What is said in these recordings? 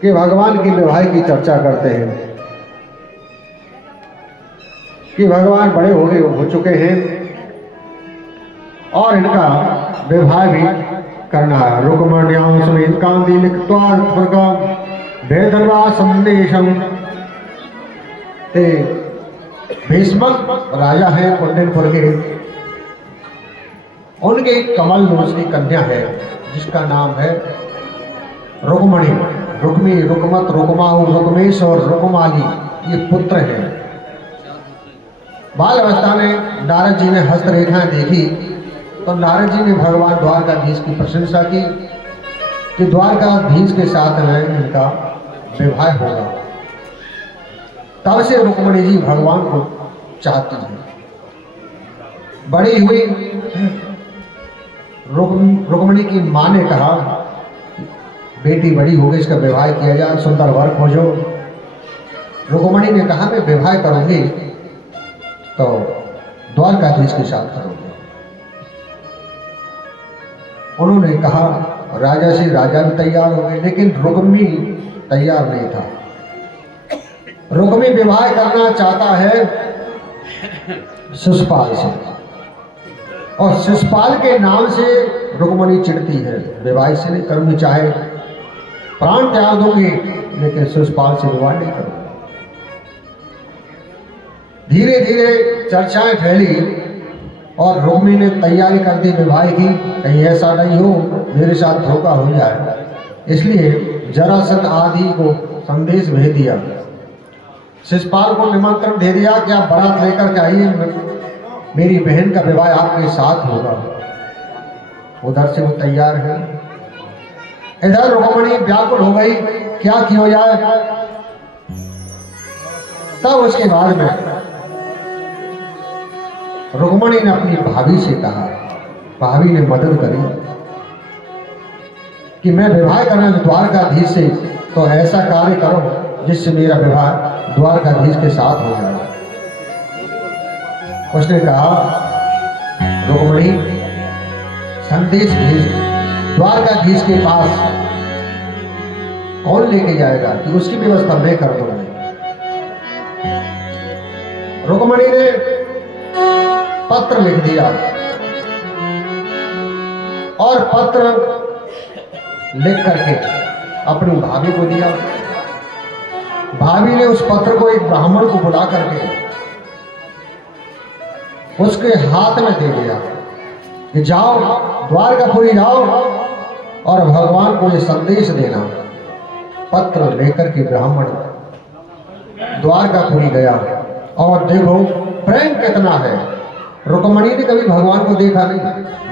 कि भगवान की विवाह की चर्चा करते हैं कि भगवान बड़े हो चुके हैं और इनका विवाह भी करना है। रुक्मण्यां समेत कांति लिखत्वा भेदवा संदेशम। ते भीष्मक राजा है कुंडनपुर के, उनके कमल नोच की कन्या है जिसका नाम है रुक्मणी। रुक्मी, रुकमत, रुकमाऊ, रुकमेश और रुकमाली ये पुत्र हैं। बाल अवस्था में नारद जी ने हस्तरेखाएं देखी तो नारद जी ने भगवान द्वारकाधीश की प्रशंसा की कि द्वारकाधीश के साथ में इनका विवाह होगा। तब से रुक्मणी जी भगवान को चाहती हैं। बड़ी हुई रुक्मणी की मां ने कहा बेटी बड़ी हो गई, इसका विवाह किया जाए, सुंदर वर खोजो। रुक्मणी ने कहा मैं विवाह करूंगी तो द्वारकाधीश के साथ करूंगी। उन्होंने कहा राजा से, राजा भी तैयार हो गए, लेकिन रुक्मी तैयार नहीं था। रुक्मी विवाह करना चाहता है शिशुपाल से, और शिशुपाल के नाम से रुक्मणी चिढ़ती है। विवाह से नहीं करूंगी, चाहे प्राण त्याग दूंगी, लेकिन शिशुपाल से विवाह नहीं करूंगी। धीरे धीरे चर्चाएं फैली और रुक्मी ने तैयारी कर दी विवाह की। कहीं ऐसा नहीं हो मेरे साथ धोखा हो जाए, इसलिए जरासंध आदि को संदेश भेज दिया। शिशुपाल को निमंत्रण दे दिया कि आप बारात लेकर के आइए, मेरी बहन का विवाह आपके साथ होगा। उधर से वो tैयार है, इधर रुक्मणी व्याकुल हो गई क्या किया जाए। तब उसके बाद में रुक्मणी ने अपनी भाभी से कहा, भाभी ने मदद करी कि मैं विवाह करना द्वारकाधीश से, तो ऐसा कार्य करो जिससे मेरा विवाह द्वारकाधीश के साथ हो जाए। उसने कहा रुक्मणी संदेश भेज द्वारकाधीश के पास, कौन लेके जाएगा कि उसकी व्यवस्था मैं कर दूंगी। रुक्मणी ने पत्र लिख दिया और पत्र लिख करके अपनी भाभी को दिया। भाभी ने उस पत्र को एक ब्राह्मण को बुला करके उसके हाथ में दे दिया कि जाओ द्वारकापुरी जाओ और भगवान को ये संदेश देना। पत्र लेकर के ब्राह्मण द्वारकापुरी गया और देखो प्रेम कितना है। रुक्मणी ने कभी भगवान को देखा नहीं,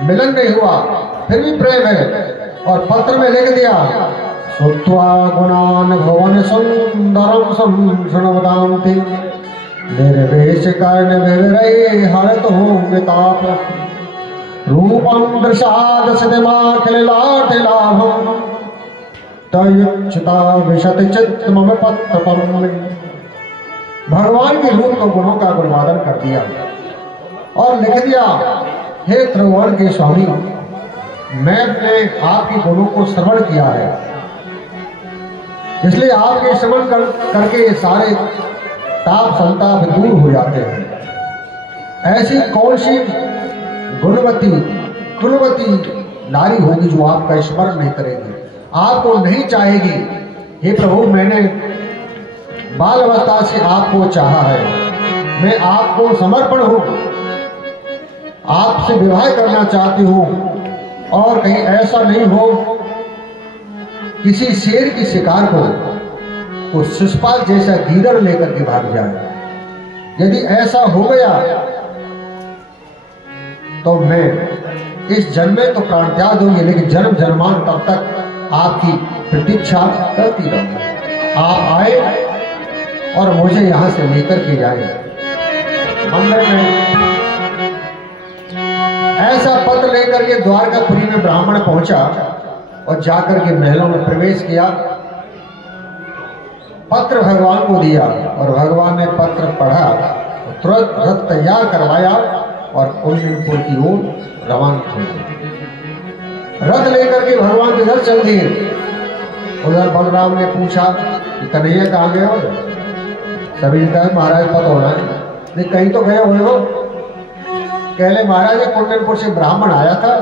मिलन नहीं हुआ, फिर भी प्रेम है। और पत्र में लिख दिया श्रुत्वा गुणान भवन सुंदरम संशुणवदान्ति निर्वेश कर्ण विवरे हरत होंगे ताप रूपम दृशाद सदमाखिल लाठ लाभम तयुच्युता विशत चित्त मम पत्र पम। भगवान के रूप को गुणों का गुणवादन कर दिया और लिख दिया हे त्रिभुवन के स्वामी, मैंने आपके गुणों को श्रवण किया है, इसलिए आपके श्रवण करके सारे ताप संताप दूर हो जाते हैं। ऐसी कौन सी गुणवती कुलवती नारी होगी जो आपका स्मरण नहीं करेगी, आपको नहीं चाहेगी। हे प्रभु, मैंने बाल अवस्था से आपको चाहा है, मैं आपको समर्पण हूं, आपसे विवाह करना चाहती हूं, और कहीं ऐसा नहीं हो किसी शेर की शिकार को वो शिशुपाल जैसा गीदड़ लेकर के भाग जाए। यदि ऐसा हो गया तो मैं इस जन्म में तो प्राण त्याग दूंगी, लेकिन जन्म जन्मान तब तक आपकी प्रतीक्षा करती रहूंगी। आप आए और मुझे यहां से लेकर के जाए। मंदिर में ऐसा पत्र लेकर के द्वारकापुरी में ब्राह्मण पहुंचा और जाकर के महलों में प्रवेश किया। पत्र भगवान को दिया और भगवान ने पत्र पढ़ा, तुरंत रथ तैयार करवाया और कुंडनपुर की ओर रवाना हो गए। रथ लेकर के भगवान किधर चल दिए, उधर बलराम ने पूछा कि कन्हैया कहाँ गए हो? सभी कहे महाराज पता होना है, नहीं कहीं तो गए हुए हो। कहले महाराज कुंडनपुर से ब्राह्मण आया था,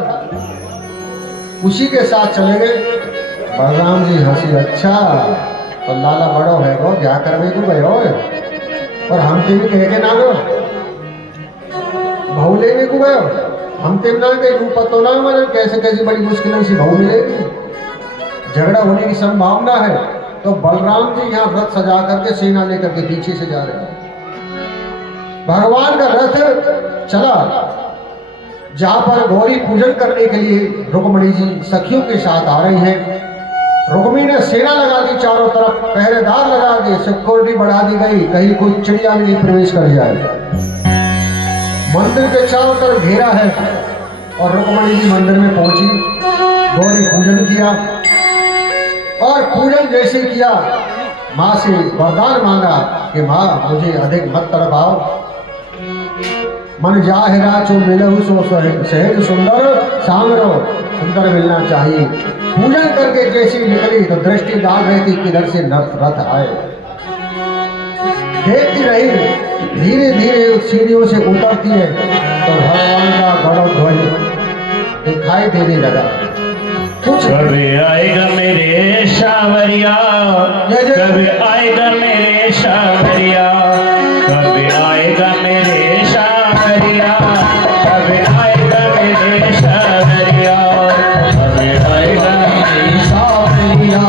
उसी के साथ चले गए। बलराम जी हंसी, अच्छा तो लाला बड़ो है गो, क्या करवे तू गए हो? और हम तेम कह के ना गो भाऊ लेने को गए, हम तेम ना गए रूप पतो ना मतलब कैसे कैसी बड़ी मुश्किल से भाऊ मिलेगी, झगड़ा होने की संभावना है। तो बलराम जी यहाँ रथ सजा करके सेना लेकर के पीछे से जा रहे हैं। भगवान का रथ चला, जहां पर गौरी पूजन करने के लिए रुक्मणी जी सखियों के साथ आ रही हैं। रुक्मी ने सेना लगा दी चारों तरफ, पहरेदार लगा दिए, सिक्योरिटी बढ़ा दी गई, कहीं कोई चिड़िया भी नहीं प्रवेश कर जाए। मंदिर के चारों तरफ घेरा है और रुक्मणी जी मंदिर में पहुंची, गौरी पूजन किया और पूजन जैसे किया माँ से वरदान मांगा कि माँ मुझे अधिक मत तड़पाओ, मन जाहिरा चो मिलहु सो सहज सुंदर सांगरो, सुंदर मिलना चाहिए। पूजन करके जैसी निकली तो दृष्टि डाल रही थी किधर से रथ आए, देखती रही, धीरे धीरे सीढ़ियों से उतरती है तो भगवान का गरुड़ ध्वज दिखाई देने लगा। कुछ कभी आएगा मेरे सावरिया, कभी आएगा मेरे सावरिया, कभी आएगा मेरे सावरिया, कभी आएगा मेरे सावरिया, कभी आएगा मेरे सावरिया,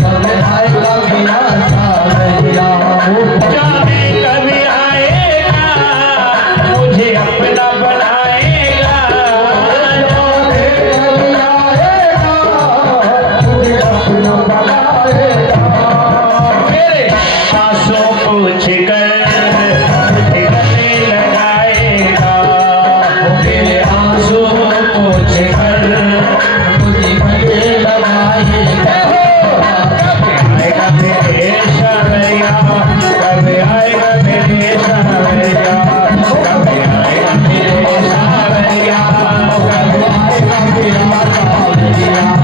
कभी आएगा मेरा सावरिया। जाने कभी आएगा मुझे अपना बनाएगा, मेरे आंसू पूछ कर मुझे गले लगाएगा, मेरे आंसू पूछ कर मुझे गले लगाएगा। कभी आएगा मेरे सावरिया, कभी आएगा मेरे सावरिया, कभी आएगा मेरे सावरिया, कभी आएगा मेरा सावरिया।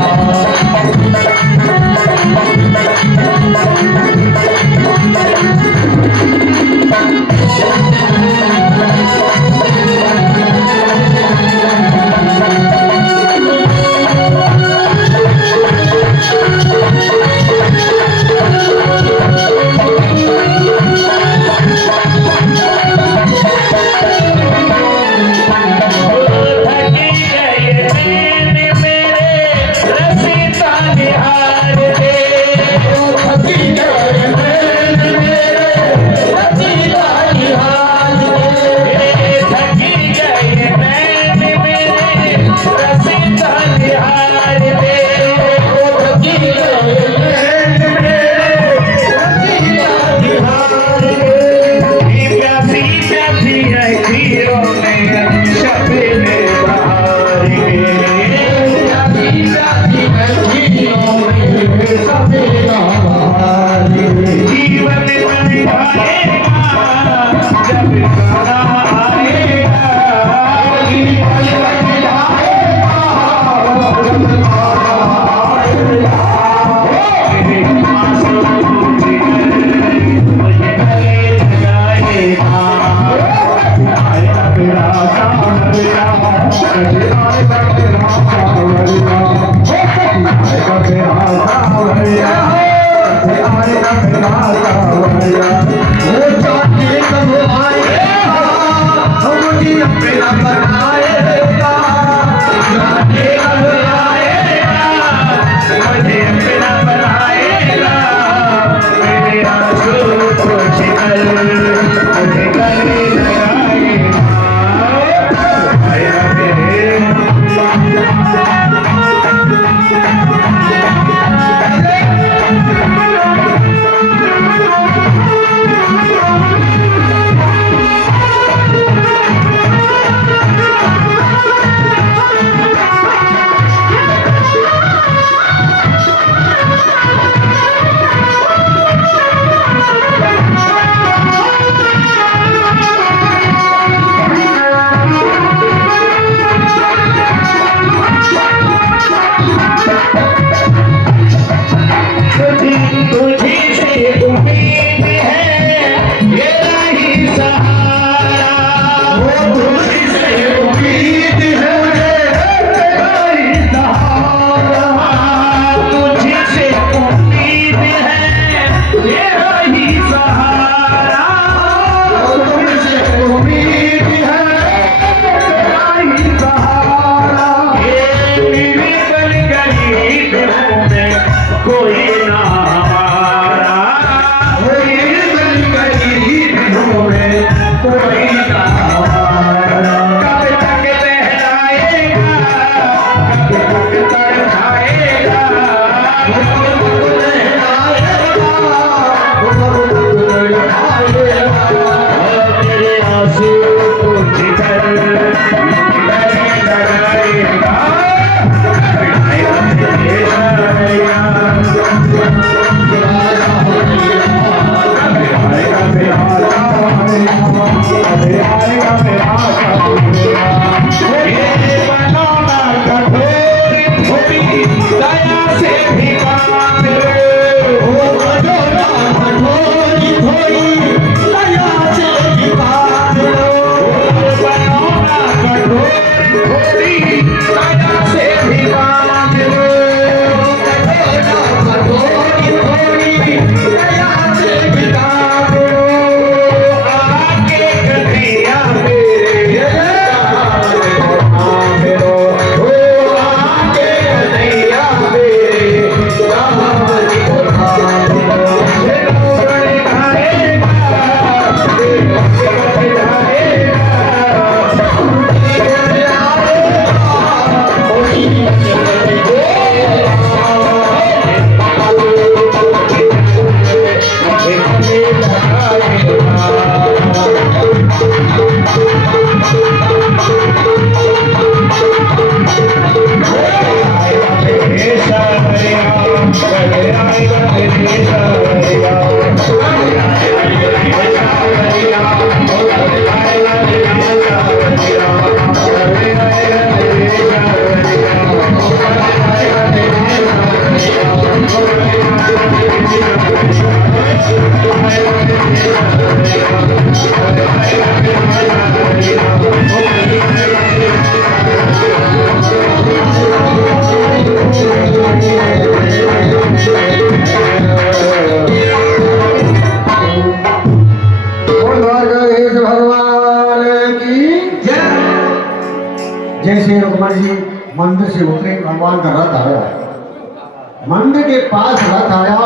के पास रथ आया,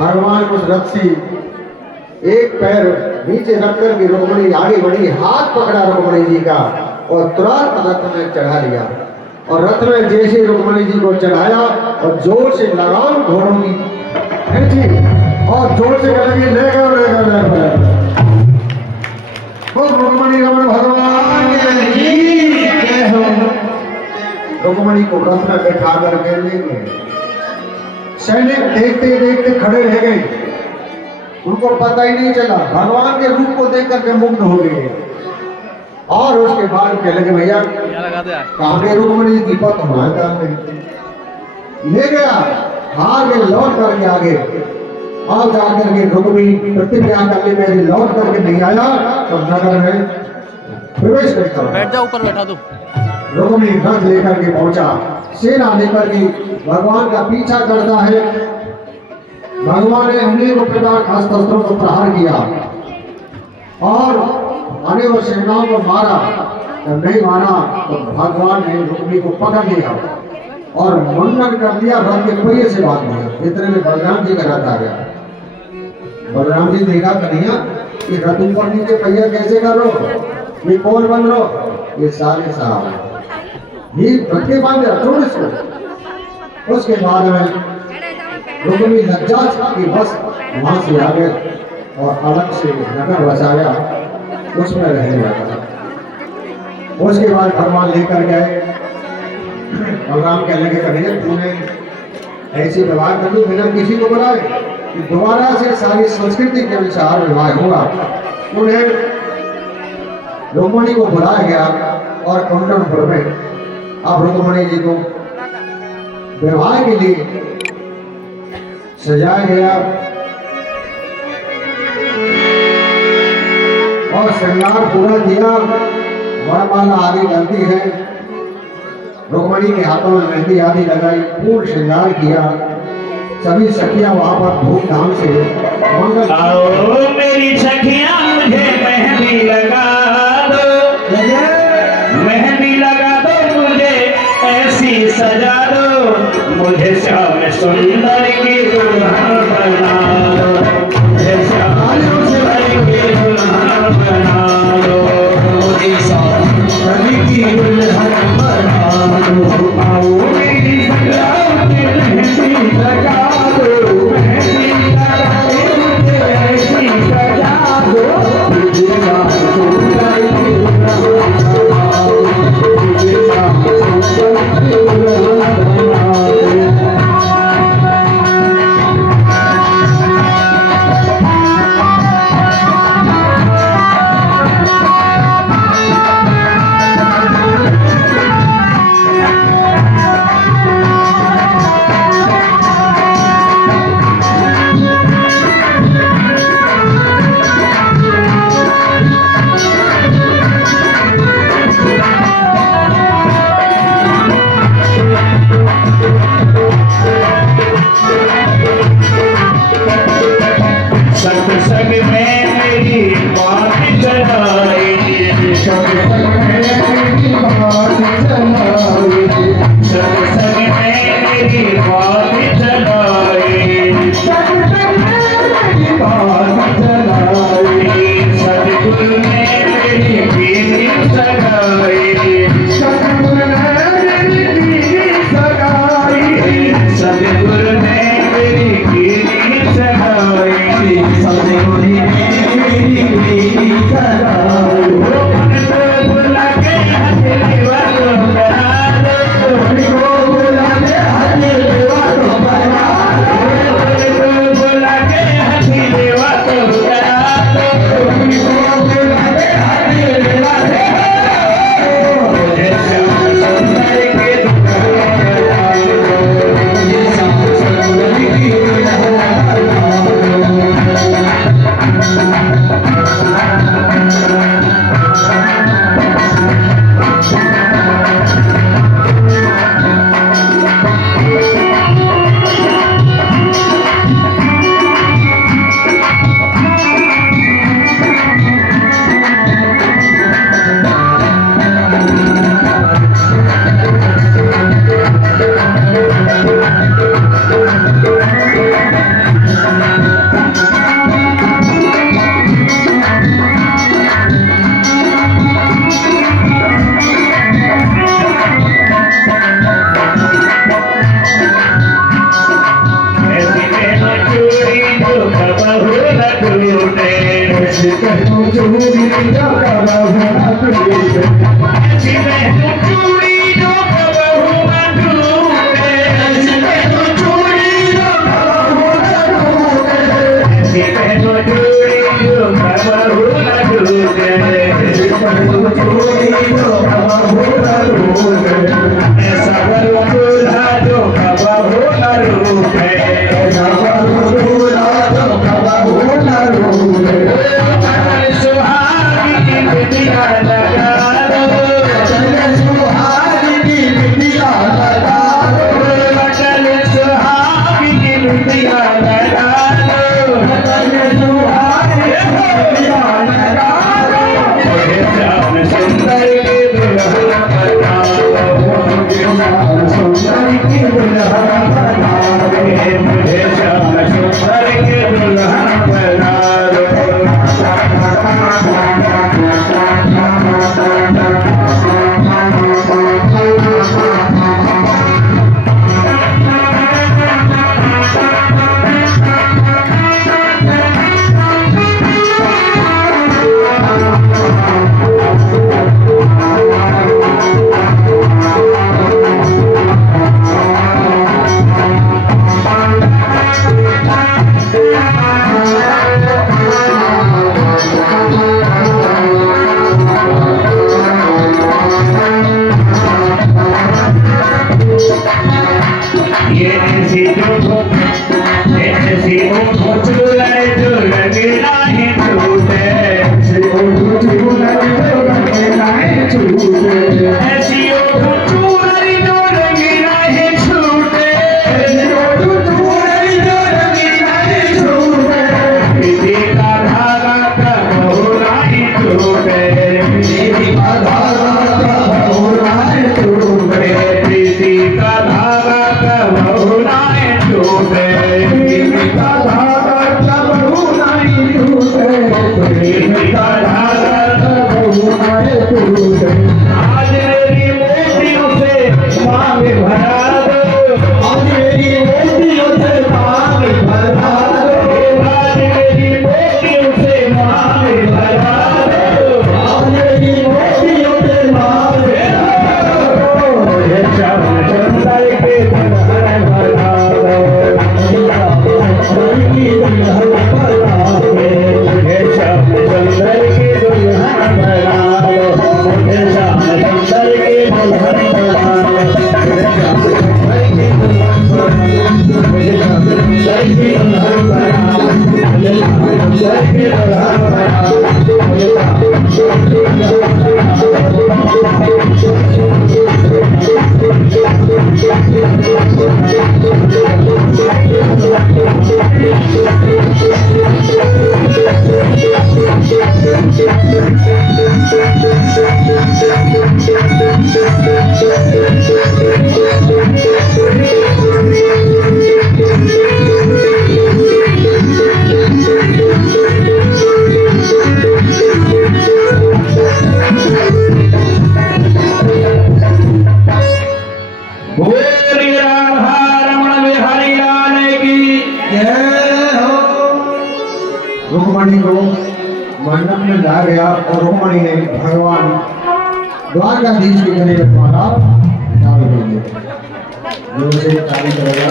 भगवान उस रथ से एक पैर नीचे रख कर के रुक्मिणी आगे बढ़ी, हाथ पकड़ा रुक्मिणी जी का और तुरंत रथ में चढ़ा लिया। और रथ में जैसे रुक्मिणी जी को चढ़ाया और जोर से लगाम घोड़ों की खींची और जोर से कहेंगे ले गए रुक्मिणी रमण भगवान के रुक्मिणी को रथ में बैठा करके ले गए। सैनिक देखते देखते खड़े रह गए, उनको पता ही नहीं चला, भगवान के रूप को देख करके मुग्ध हो गए। और उसके बाद कहने लगे भैया कहाँ गए रुक्मिणी जी, दीपक हमारे ले गया, हार के लौट करके आगे और जाकर के रुक्मिणी प्रतिज्ञा करने में लौट करके नहीं आया तो नगर में प्रवेश करता। बैठ जा, ऊपर बैठा तू। रुक्मिणी रथ लेकर के पहुंचा, सेना लेकर के भगवान का पीछा करता है। भगवान ने अनेकों प्रकार अस्त्रों को प्रहार किया और अनेकों सेनाओं को मारा। जब नहीं मारा तो भगवान ने रुक्मिणी को पकड़ लिया और मंडन कर दिया, रथ के पहिए से बांध दिया। इतने में बलराम जी का रथ आ गया। बलराम जी देखा कन्हैया कि रथ ऊपर नीचे पहिया कैसे कर रो, ये कौन बन रो, ये सारे साहब ये रथ के बांध दिया, छोड़ इसको। उसके बाद में रुक्मिणी लज्जा की बस वहां से आ गए और अलग से नगर बसाया, उसमें रहने लगा। उसके बाद भगवान लेकर गए, बलराम कहने लगे कन्हैया तूने ऐसी व्यवहार कर दी बिना किसी को बुलाए कि दोबारा से सारी संस्कृति के अनुसार विवाह होगा। उन्हें रुक्मिणी को बुलाया गया और कुंडनपुर में अब रुक्मिणी जी को विवाह के लिए सजाया गया और श्रृंगार पूरा किया। वरमाला आदि बनती है, रुक्मिणी के हाथों में मेहंदी आदि लगाई, पूर्ण श्रृंगार किया। सभी सखियां वहां पर धूमधाम से मंगल। आओ मेरी सखियां मुझे मेहंदी लगा दो, मेहंदी लगा दो मुझे ऐसी सजा दो, मुझे श्याम सुंदर की दुल्हन बना दो, मुझे श्याम सुंदर की दुल्हन बना दो, मुझे श्याम सुंदर की दुल्हन बना दो। आओ मेरी सखियां मुझे मेहंदी लगा दो, मेहंदी लगा दो मुझे ऐसी सजा दो, मुझे श्याम सुंदर की दुल्हन बना दो, मुझे श्याम सुंदर की दुल्हन बना दो। बहनों चूड़ी जो कबहू न टूटे, ऐसी बहनों चूड़ी जो कबहू न टूटे, ऐसी बहनों चूड़ी जो कबहू न टूटे, ऐसी बहनों चूड़ी जो कबहू न टूटे, ऐसी बहनों चूड़ी जो कबहू न टूटे, ऐसा वरु दूल्हा जो कबहू न रूठे, ऐसा वरु दूल्हा जो कबहू न रूठे। अटल सुहागी की बिटिया लगा दो, अटल सुहागी की बिटिया लगा दो, अटल सुहागी की बिटिया लगा दो, अटल सुहागी की बिटिया लगा दो। मुझे श्याम सुंदर की दुल्हन बना दो, सुंदर की दुल्हन बना दो, मुझे श्याम सुंदर की दुल्हन बना दो। ये ऐसी ओठों चूल्हे जो लगे नाही टूटे, ऐसी ओठों चूल्हे जो लगे नाही टूटे, ऐसी ओठों चूल्हे जो लगे नाही छूटे, ऐसी ओठों चूल्हे जो लगे नाही छूटे, प्रीति का धागा कबहू नाही टूटे, प्रीति का धागा कबहू नहीं टूटे, प्रीति का धागा कबहू नाही टूटे, प्रीति का धागा कबहू नहीं टूटे, प्रीति का धागा कबहू नहीं टूटे। आज मेरी मोतियों से मांग भरा दो, आज मेरी मोतियों से मांग भरा दो, आज मेरी मोतियों से मांग भरा दो, आज मेरी मोतियों से मांग भरा दो। मुझे श्याम सुंदर के दुल्हन बना दो, सुंदर की दुल्हन बना दो, मुझे श्याम सुंदर की दुल्हन बना दो, मुझे श्याम सुंदर की दुल्हन बना दो, मुझे सुंदर की दुल्हन बना दो, मुझे सुंदर की दुल्हन बना दो, मुझे सुंदर की दुल्हन बोलिए राधा रमण बिहारी लाल की जय हो। रुक्मणी को मंडप में ला गया और रुक्मणी ने भगवान द्वारकाधीश के गले में मारा, डाल दिए। जोर से ताली करेगा।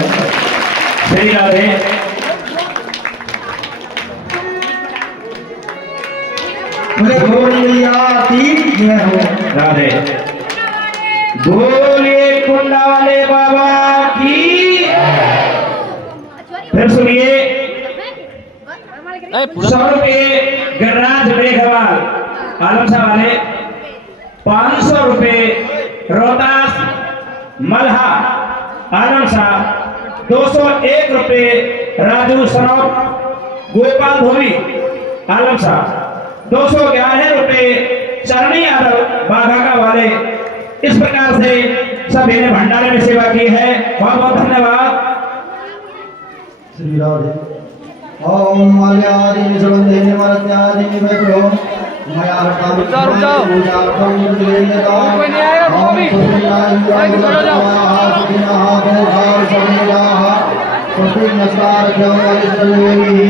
सही राधे। बोलिया की जय हो। राधे। बोलिए कुंडा वाले बाबा की। फिर सुनिए 100 रुपये गणराज मेघवाल आलमसा वाले, 500 रुपये रोहतास मल्हा आलमसा, 201 रुपये राजू सनौत गोपाल धोबी आलमसा, 211 रुपये चरणी यादव बाघाका वाले। इस प्रकार से सभी ने भंडारे में सेवा की है। बहुत बहुत धन्यवाद। श्री राधे। ओम माल्यादि सुगंधे निवर्त्यादि निवेदो मया हर्तां पूजार्थं निर्लेयता। कोई नहीं आएगा तो भी। भाई तो चलो जाओ। सुखिनः भोगाः समेताः स्वस्ति नस्तारभ्यं वरिष्ठदेवी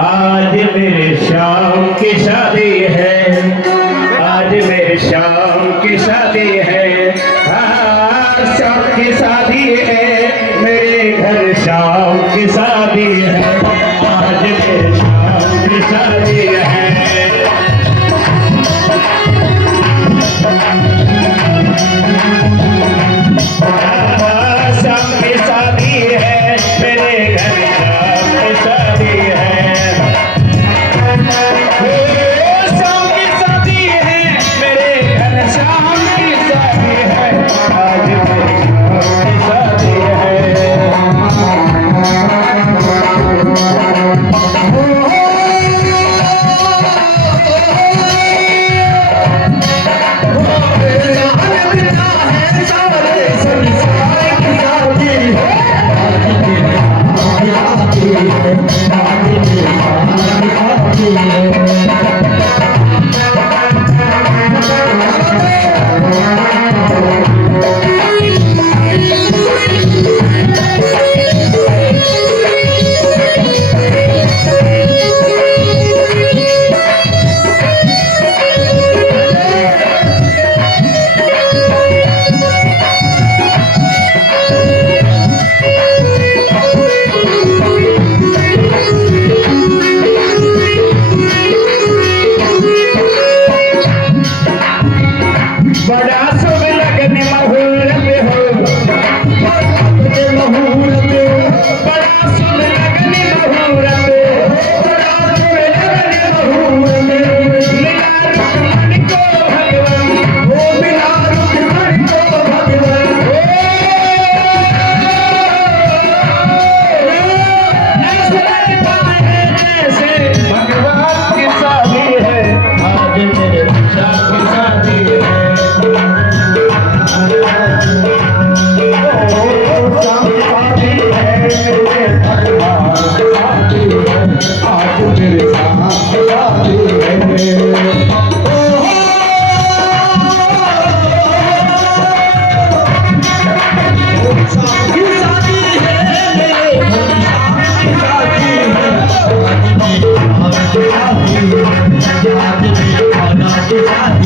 आज मेरे शाम की शादी है, आज मेरे शाम की शादी है, हाँ शाम की शादी है, मेरे घर शाम की शादी है, आज मेरे शाम की शादी है। शाम की शादी है, मेरे घर शाम की शादी है। शाम की शादी है, मेरे घर शाम की शादी है, आज मेरी शाम की शादी बड़ा शुभ लगन मुहूर्त हो, बड़ा शुभ लगन मुहूर्त, बड़ा शुभ लगन मुहूर्त, मिला रुक्मणी को भगवन, वो मिला रुक्मणी को भगवन, ऐसे पाए जैसे भगवान की शादी है, आज मेरे शाम की शादी है। शादी